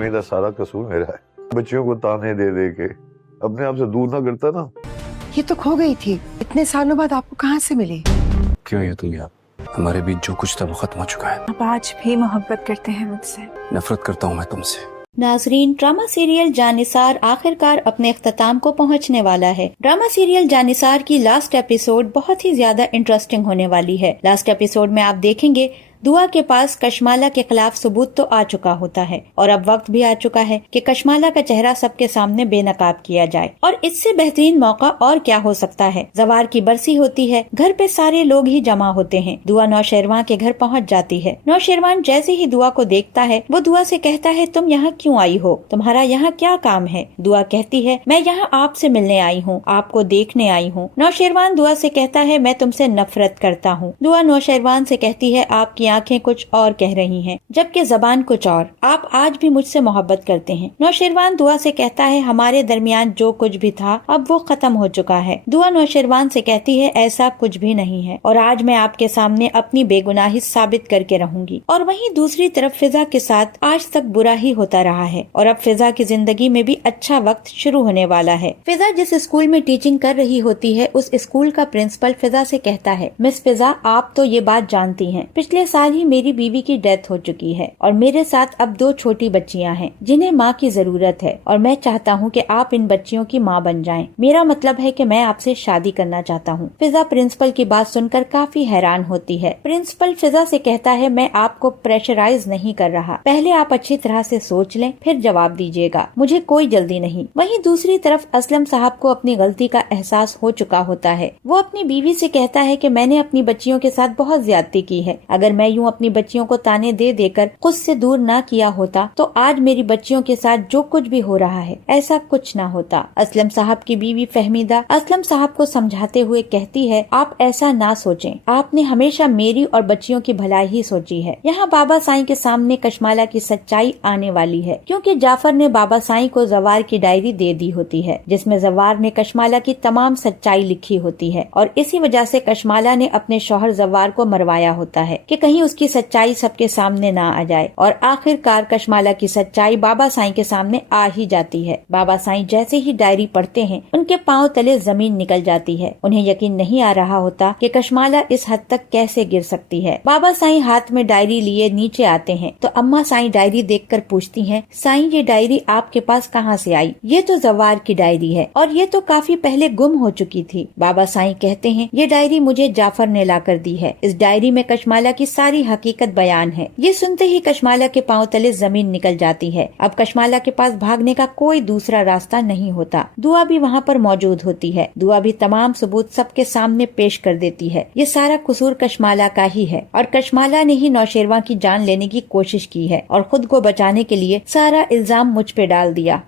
میرا سارا قصور میرا ہے، بچیوں کو تانے دے دے کے اپنے آپ سے دور نہ کرتا نا۔ یہ تو کھو گئی تھی، اتنے سالوں بعد آپ کو کہاں سے ملی؟ کیوں یہ تم یاد؟ ہمارے بیچ جو کچھ تھا وہ ختم ہو چکا ہے۔ آپ آج بھی محبت کرتے ہیں مجھ سے؟ نفرت کرتا ہوں میں تم سے۔ ناظرین، ڈرامہ سیریل جانثار آخرکار اپنے اختتام کو پہنچنے والا ہے۔ ڈرامہ سیریل جانثار کی لاسٹ ایپیسوڈ بہت ہی زیادہ انٹرسٹنگ ہونے والی ہے۔ لاسٹ ایپیسوڈ میں آپ دیکھیں گے دعا کے پاس کشمالہ کے خلاف ثبوت تو آ چکا ہوتا ہے اور اب وقت بھی آ چکا ہے کہ کشمالہ کا چہرہ سب کے سامنے بے نقاب کیا جائے، اور اس سے بہترین موقع اور کیا ہو سکتا ہے۔ زوار کی برسی ہوتی ہے، گھر پہ سارے لوگ ہی جمع ہوتے ہیں۔ دعا نوشیروان کے گھر پہنچ جاتی ہے۔ نوشیروان جیسے ہی دعا کو دیکھتا ہے وہ دعا سے کہتا ہے تم یہاں کیوں آئی ہو؟ تمہارا یہاں کیا کام ہے؟ دعا کہتی ہے میں یہاں آپ سے ملنے آئی ہوں، آپ کو دیکھنے آئی ہوں۔ نوشیروان دعا سے کہتا ہے میں تم سے نفرت کرتا ہوں۔ دعا نوشیروان سے کہتی ہے آپ کی آنکھیں کچھ اور کہہ رہی ہیں جبکہ زبان کچھ اور، آپ آج بھی مجھ سے محبت کرتے ہیں۔ نوشیروان دعا سے کہتا ہے ہمارے درمیان جو کچھ بھی تھا اب وہ ختم ہو چکا ہے۔ دعا نوشیروان سے کہتی ہے ایسا کچھ بھی نہیں ہے اور آج میں آپ کے سامنے اپنی بے گناہی ثابت کر کے رہوں گی۔ اور وہیں دوسری طرف فضا کے ساتھ آج تک برا ہی ہوتا رہا ہے اور اب فضا کی زندگی میں بھی اچھا وقت شروع ہونے والا ہے۔ فضا جس اسکول میں ٹیچنگ کر رہی ہوتی ہے اس اسکول کا پرنسپل فضا سے کہتا ہے مس فضا آپ تو یہ بات جانتی ہیں پچھلے سال ہی میری بیوی کی ڈیتھ ہو چکی ہے اور میرے ساتھ اب 2 چھوٹی بچیاں ہیں جنہیں ماں کی ضرورت ہے اور میں چاہتا ہوں کہ آپ ان بچیوں کی ماں بن جائیں۔ میرا مطلب ہے کہ میں آپ سے شادی کرنا چاہتا ہوں۔ فضا پرنسپل کی بات سن کر کافی حیران ہوتی ہے۔ پرنسپل فضا سے کہتا ہے میں آپ کو پریشرائز نہیں کر رہا، پہلے آپ اچھی طرح سے سوچ لیں پھر جواب دیجیے گا، مجھے کوئی جلدی نہیں۔ وہیں دوسری طرف اسلم صاحب کو اپنی غلطی کا احساس ہو چکا ہوتا ہے۔ وہ اپنی بیوی سے کہتا ہے کہ میں نے اپنی بچیوں کے ساتھ بہت زیادتی کی ہے، اگر میں یوں اپنی بچیوں کو تانے دے دے کر خود سے دور نہ کیا ہوتا تو آج میری بچیوں کے ساتھ جو کچھ بھی ہو رہا ہے ایسا کچھ نہ ہوتا۔ اسلم صاحب کی بیوی فہمیدہ اسلم صاحب کو سمجھاتے ہوئے کہتی ہے آپ ایسا نہ سوچیں، آپ نے ہمیشہ میری اور بچیوں کی بھلائی ہی سوچی ہے۔ یہاں بابا سائیں کے سامنے کشمالہ کی سچائی آنے والی ہے کیونکہ جعفر نے بابا سائیں کو زوار کی ڈائری دے دی ہوتی ہے جس میں زوار نے کشمالہ کی تمام سچائی لکھی ہوتی ہے اور اسی وجہ سے کشمالہ نے اپنے شوہر زوار کو مروایا ہوتا ہے کہ کہیں اس کی سچائی سب کے سامنے نہ آ جائے، اور آخر کار کشمالہ کی سچائی بابا سائیں کے سامنے آ ہی جاتی ہے۔ بابا سائیں جیسے ہی ڈائری پڑھتے ہیں ان کے پاؤں تلے زمین نکل جاتی ہے، انہیں یقین نہیں آ رہا ہوتا کہ کشمالہ اس حد تک کیسے گر سکتی ہے۔ بابا سائیں ہاتھ میں ڈائری لیے نیچے آتے ہیں تو اماں سائیں ڈائری دیکھ کر پوچھتی ہیں سائیں یہ ڈائری آپ کے پاس کہاں سے آئی؟ یہ تو زوار کی ڈائری ہے اور یہ تو کافی پہلے گم ہو چکی تھی۔ بابا سائیں کہتے ہیں یہ ڈائری مجھے جعفر نے لا کر دی ہے، اس ڈائری میں کشمالہ کی ساری حقیقت بیان ہے۔ یہ سنتے ہی کشمالہ کے پاؤں تلے زمین نکل جاتی ہے۔ اب کشمالہ کے پاس بھاگنے کا کوئی دوسرا راستہ نہیں ہوتا۔ دعا بھی وہاں پر موجود ہوتی ہے۔ دعا بھی تمام ثبوت سب کے سامنے پیش کر دیتی ہے۔ یہ سارا قصور کشمالہ کا ہی ہے اور کشمالہ نے ہی نوشیروان کی جان لینے کی کوشش کی ہے اور خود کو بچانے کے لیے سارا الزام مجھ پہ ڈال دیا۔